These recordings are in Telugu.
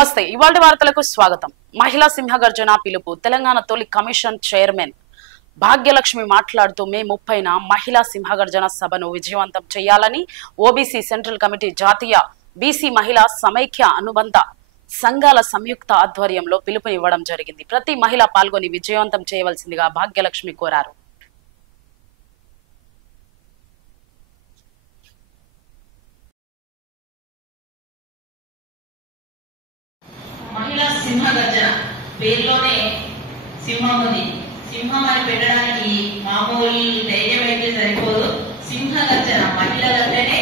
నమస్తే ఇవాల్టి వార్తలకు స్వాగతం. మహిళా సింహగర్జన పిలుపు. తెలంగాణ తొలి కమిషన్ చైర్మన్ భాగ్యలక్ష్మి మాట్లాడుతూ మే 30న మహిళా సింహగర్జన సభను విజయవంతం చేయాలని ఓబీసీ సెంట్రల్ కమిటీ జాతీయ బీసీ మహిళా సమైక్య అనుబంధ సంఘాల సంయుక్త ఆధ్వర్యంలో పిలుపునివ్వడం జరిగింది. ప్రతి మహిళ పాల్గొని విజయవంతం చేయవలసిందిగా భాగ్యలక్ష్మి కోరారు. మహిళా సింహగర్జన పేరులోనే సింహం ఉంది. సింహం అని పెట్టడానికి మామూలు ధైర్యం అయితే సరిపోదు. సింహగర్జన మహిళలంటేనే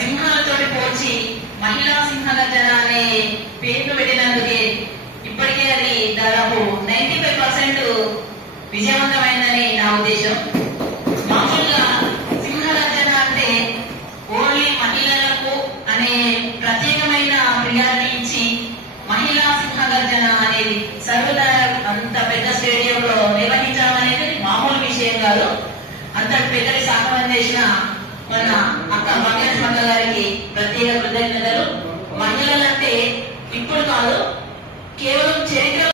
సింహాలతో పోల్చి మహిళా సింహగర్జన అనే పేరు పెట్టినందుకే ఇప్పటికే అది దాదాపు 95% విజయవంతమైందని నా ఉద్దేశం. మామూలుగా సింహగర్జన అంటే ఓన్లీ మహిళలకు అనే ప్రత్యేకమైన ప్రియారిటీ ఇచ్చి మహిళా సింహగర్జన అనేది సర్వదా అంత పెద్ద స్టేడియంలో నిర్వహించడం అనేది మామూలు విషయం కాదు. అంత పెద్దది సాధన చేసిన మన అక్క భాగ్యలక్ష్మి గారికి ప్రత్యేక కృతజ్ఞతలు. మహిళలంటే ఇప్పుడు కాదు, కేవలం చరిత్ర